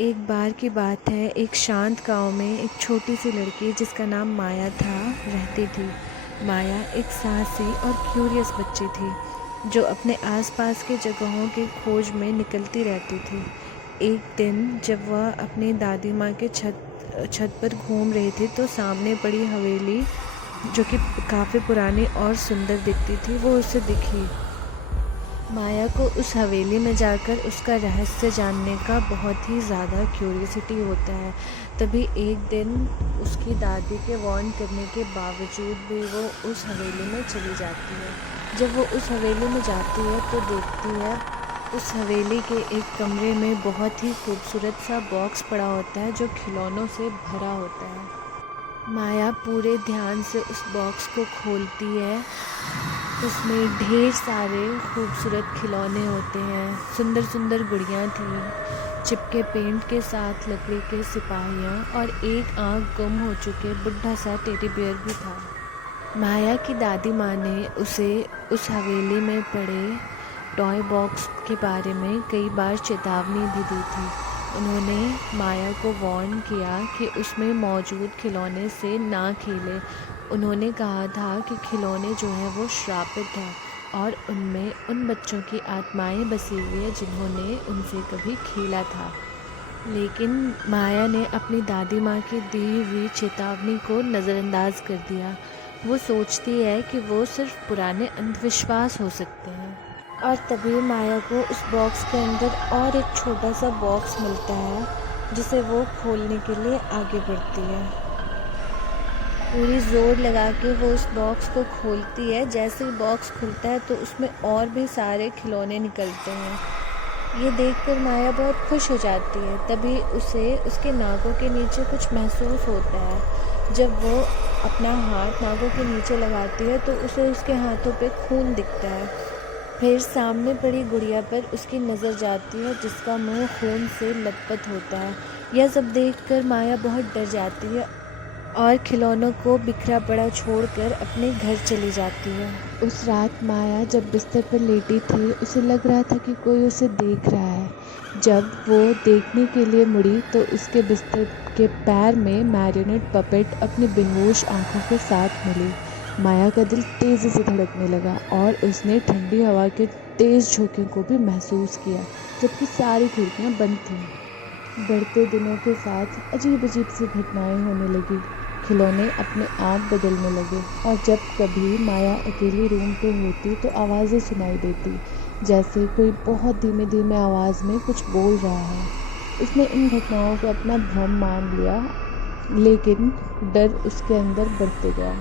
एक बार की बात है, एक शांत गांव में एक छोटी सी लड़की जिसका नाम माया था रहती थी। माया एक साहसी और क्यूरियस बच्ची थी जो अपने आसपास के जगहों की खोज में निकलती रहती थी। एक दिन जब वह अपनी दादी माँ के छत छत पर घूम रही थी तो सामने पड़ी हवेली, जो कि काफ़ी पुरानी और सुंदर दिखती थी, वो उसे दिखी। माया को उस हवेली में जाकर उसका रहस्य जानने का बहुत ही ज़्यादा क्यूरियोसिटी होता है। तभी एक दिन उसकी दादी के वार्न करने के बावजूद भी वो उस हवेली में चली जाती है। जब वो उस हवेली में जाती है तो देखती है उस हवेली के एक कमरे में बहुत ही खूबसूरत सा बॉक्स पड़ा होता है जो खिलौनों से भरा होता है। माया पूरे ध्यान से उस बॉक्स को खोलती है। उसमें ढेर सारे खूबसूरत खिलौने होते हैं, सुंदर सुंदर गुड़ियाँ थीं, चिपके पेंट के साथ लकड़ी के सिपाहियाँ और एक आँख गुम हो चुके बुढ़ा सा टेडी बियर भी था। माया की दादी माँ ने उसे उस हवेली में पड़े टॉय बॉक्स के बारे में कई बार चेतावनी भी दी थी। उन्होंने माया को वार्न किया कि उसमें मौजूद खिलौने से ना खेले। उन्होंने कहा था कि खिलौने जो है वो श्रापित हैं और उनमें उन बच्चों की आत्माएं बसी हुई है जिन्होंने उनसे कभी खेला था। लेकिन माया ने अपनी दादी माँ की दी हुई चेतावनी को नज़रअंदाज कर दिया। वो सोचती है कि वो सिर्फ पुराने अंधविश्वास हो सकते हैं। और तभी माया को उस बॉक्स के अंदर और एक छोटा सा बॉक्स मिलता है जिसे वो खोलने के लिए आगे बढ़ती है। पूरी जोर लगा के वो उस बॉक्स को खोलती है। जैसे ही बॉक्स खुलता है तो उसमें और भी सारे खिलौने निकलते हैं। ये देखकर माया बहुत खुश हो जाती है। तभी उसे उसके नाकों के नीचे कुछ महसूस होता है। जब वो अपना हाथ नाकों के नीचे लगाती है तो उसे उसके हाथों पे खून दिखता है। फिर सामने पड़ी गुड़िया पर उसकी नज़र जाती है जिसका मुंह खून से लथपथ होता है। यह सब देखकर माया बहुत डर जाती है और खिलौनों को बिखरा पड़ा छोड़कर अपने घर चली जाती है। उस रात माया जब बिस्तर पर लेटी थी उसे लग रहा था कि कोई उसे देख रहा है। जब वो देखने के लिए मुड़ी तो उसके बिस्तर के पैर में मैरियोनेट पपेट अपनी बेहोश आंखों के साथ मिली। माया का दिल तेज़ी से धड़कने लगा और उसने ठंडी हवा के तेज़ झोंके को भी महसूस किया, जबकि सारी खिड़कियां बंद थीं। बढ़ते दिनों के साथ अजीब अजीब सी घटनाएं होने लगी। खिलौने अपने आप बदलने लगे और जब कभी माया अकेली रूम पे होती तो आवाज़ें सुनाई देती, जैसे कोई बहुत धीमे धीमे आवाज़ में कुछ बोल रहा है। उसने इन घटनाओं को अपना भ्रम मान लिया, लेकिन डर उसके अंदर बढ़ते गया।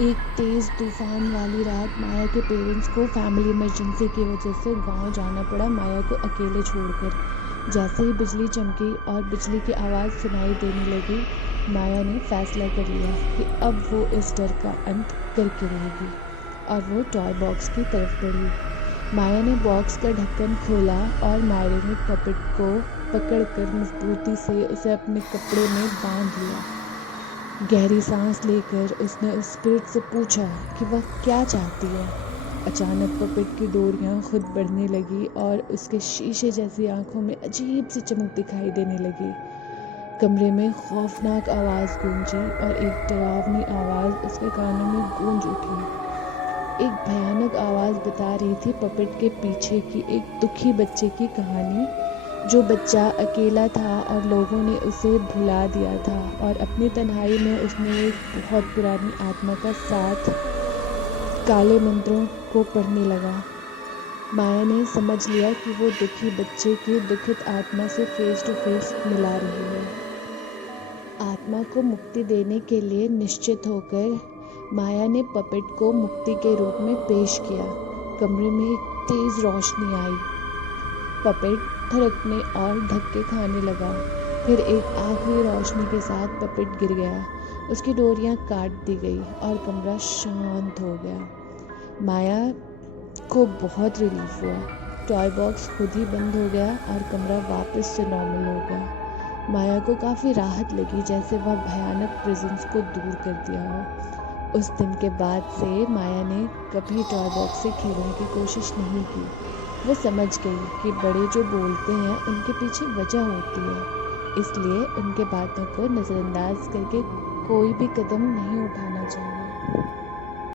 एक तेज़ तूफान वाली रात माया के पेरेंट्स को फैमिली इमरजेंसी की वजह से गांव जाना पड़ा, माया को अकेले छोड़कर। जैसे ही बिजली चमकी और बिजली की आवाज़ सुनाई देने लगी, माया ने फैसला कर लिया कि अब वो इस डर का अंत करके रहेगी और वो टॉय बॉक्स की तरफ बढ़ी। माया ने बॉक्स का ढक्कन खोला और मैरियोनेट पपेट को पकड़कर मजबूती से उसे अपने कपड़े में बांध लिया। गहरी सांस लेकर उसने उस स्पिरिट से पूछा कि वह क्या चाहती है। अचानक पपेट की डोरियां खुद बढ़ने लगी और उसके शीशे जैसी आंखों में अजीब सी चमक दिखाई देने लगी। कमरे में खौफनाक आवाज़ गूंजी और एक डरावनी आवाज़ उसके कानों में गूंज उठी। एक भयानक आवाज़ बता रही थी पपेट के पीछे की एक दुखी बच्चे की कहानी, जो बच्चा अकेला था और लोगों ने उसे भुला दिया था और अपनी तन्हाई में उसने एक बहुत पुरानी आत्मा का साथ काले मंत्रों को पढ़ने लगा। माया ने समझ लिया कि वो दुखी बच्चे की दुखित आत्मा से फेस टू फेस मिला रही है। आत्मा को मुक्ति देने के लिए निश्चित होकर माया ने पपेट को मुक्ति के रूप में पेश किया। कमरे में एक तेज रोशनी आई। पपेट थिरकने और धक्के खाने लगा। फिर एक आखिरी रोशनी के साथ पपेट गिर गया। उसकी डोरियां काट दी गई और कमरा शांत हो गया। माया को बहुत रिलीफ हुआ। टॉय बॉक्स खुद ही बंद हो गया और कमरा वापस से नॉर्मल हो गया। माया को काफ़ी राहत लगी, जैसे वह भयानक प्रेजेंस को दूर कर दिया हो। उस दिन के बाद से माया ने कभी टॉय बॉक्स से खेलने की कोशिश नहीं की। वो समझ गई कि बड़े जो बोलते हैं उनके पीछे वजह होती है, इसलिए उनके बातों को नज़रअंदाज करके कोई भी कदम नहीं उठाना चाहिए।